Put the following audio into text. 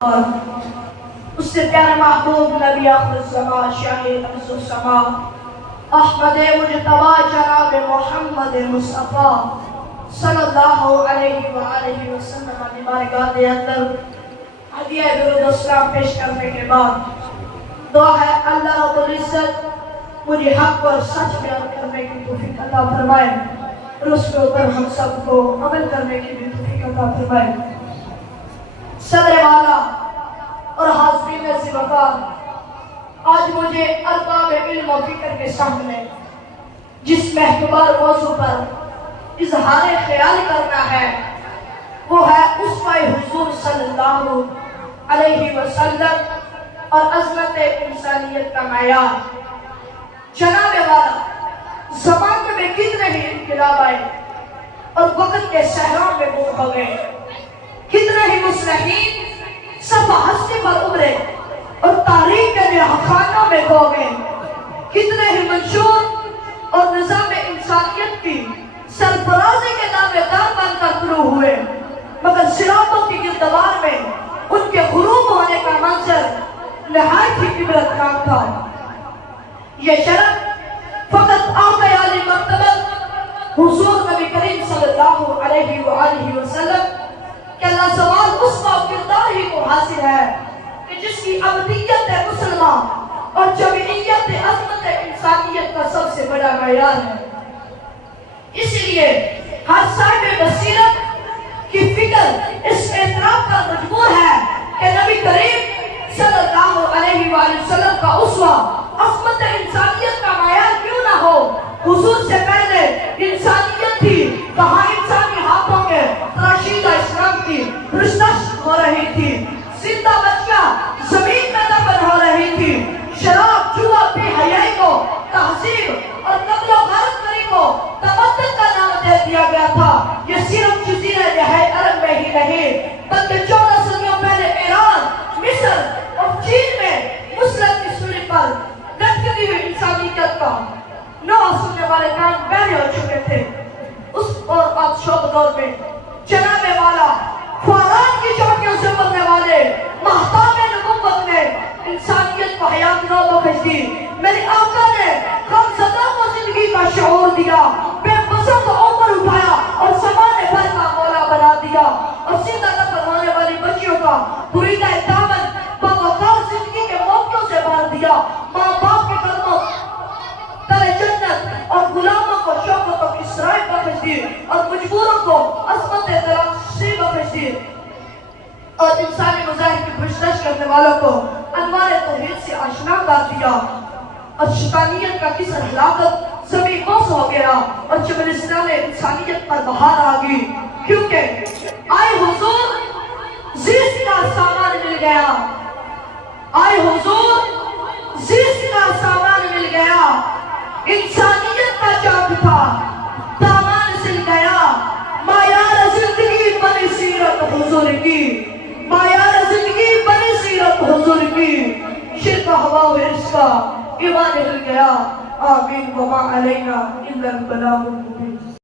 اس سے پیارا محبوب نبی آخر الزمان شاہد عز السما احمد مجتبی جناب محمد مصطفیٰ صلی اللہ علیہ وآلہ وسلم نے بارگاہ کے اندر ہدیہ درود و سلام پیش کرنے کے بعد دعا ہے اللہ رب العزت مجھے حق اور سچ بیان کرنے کی توفیق عطا فرمائے اور اس کے اوپر ہم سب کو عمل کرنے کی بھی توفیق عطا فرمائے۔ صدر والا اور حاضرین وقار، آج مجھے ارباب علم و فکر کے سامنے جس محتبار موضوع پر اظہار خیال کرنا ہے وہ ہے اسوہ حضور صلی اللہ علیہ وسلم اور عظمت انسانیت کا معیار۔ جناب والا، زمانے میں کتنے ہی انقلاب آئے اور وقت کے صحرا میں گم ہو گئے، کتنے ہی مصلحین صفحہ ہستی پر ابھرے اور تاریخ کے لحاظوں میں کھو گئے، کتنے ہی منشور اور نظام انسانیت کی سرفرازی کے دعوے دار بن کر طلوع ہوئے، مگر صراطوں کی گردبار میں ان کے غروب ہونے کا منظر نہایت ہی عبرتناک تھا۔ یہ شرف فقط آقا عالی مرتبہ حضور نبی کریم صلی اللہ علیہ وآلہ وسلم کہ اللہ سوال اس کا کردار ہی کو حاصل ہے کہ جس کی ابدیت مسلمان اور جمعیت عظمت انسانیت کا سب سے بڑا معیار ہے۔ اس لیے ہر صاحب بصیرت کی فکر اس اعتراف پر مجبور ہے کہ نبی کریم صلی اللہ علیہ وآلہ وسلم کا اسوہ عظمت انسانیت کا معیار کیوں نہ ہو؟ حضور سے پہلے انسانیت تھی، کہاں انسانی ہاتھوں کے تراشیدہ اسلام کی پرستش ہو رہی تھی، زندہ بچہ زمین میں دفن ہو رہی تھی، شراب جوا بے حیائی کو تہذیب اور قتل و غارت کاری کو تمدن کا نام دے دیا گیا تھا۔ یہ صرف جزیرہ نہائے عرب میں ہی نہیں بلکہ 14 صدیوں پہلے ایران، مصر اور چین میں مسلط کی سوری پر لٹکتی ہوئی انسانیت کا نوع سننے والے کان پہلے ہو چکے تھے۔ اس اور بادشاہ دور میں جناب والا فاران کی چوٹیوں سے بننے والے مہتاب نبوت نے انسانیت کو حیات نو بخش دی۔ میرے آقا نے غم زدہ کو زندگی کا شعور دیا، بے بسوں کو اوپر اٹھایا اور زمانے بھر کا مولا بنا دیا، اور زندہ دفن ہونے والی بچیوں کا بریدہ دامن باوقار زندگی کے موقعوں سے بھر دیا۔ ماں باپ کے قدموں تلے جنت اور غلاموں کو شوکت و اسرائی بخش دی اور مجبوروں کو عظمت تلاشی بخش دی، اور انسانی مظاہر کی پرستش کرنے والوں کو انوار توحید سے آشنا کر دیا، اور شیطانیت کا کسر ہلاکت زمین بوس ہو گیا اور چبلستان انسانیت پر بہار آ گئی، کیونکہ آئے حضور زیست کا سامان مل گیا، آئے حضور زیست کا سامان مل گیا، انسانیت کا چاک تھا دامان سل گیا، معیار زندگی بنی سیرت حضور کی، معیار زندگی بنی سیرت حضور کی، شرک ہوا و عرص کا ایمان ہل گیا۔ آمین وما علینا الا البلاغ المبین۔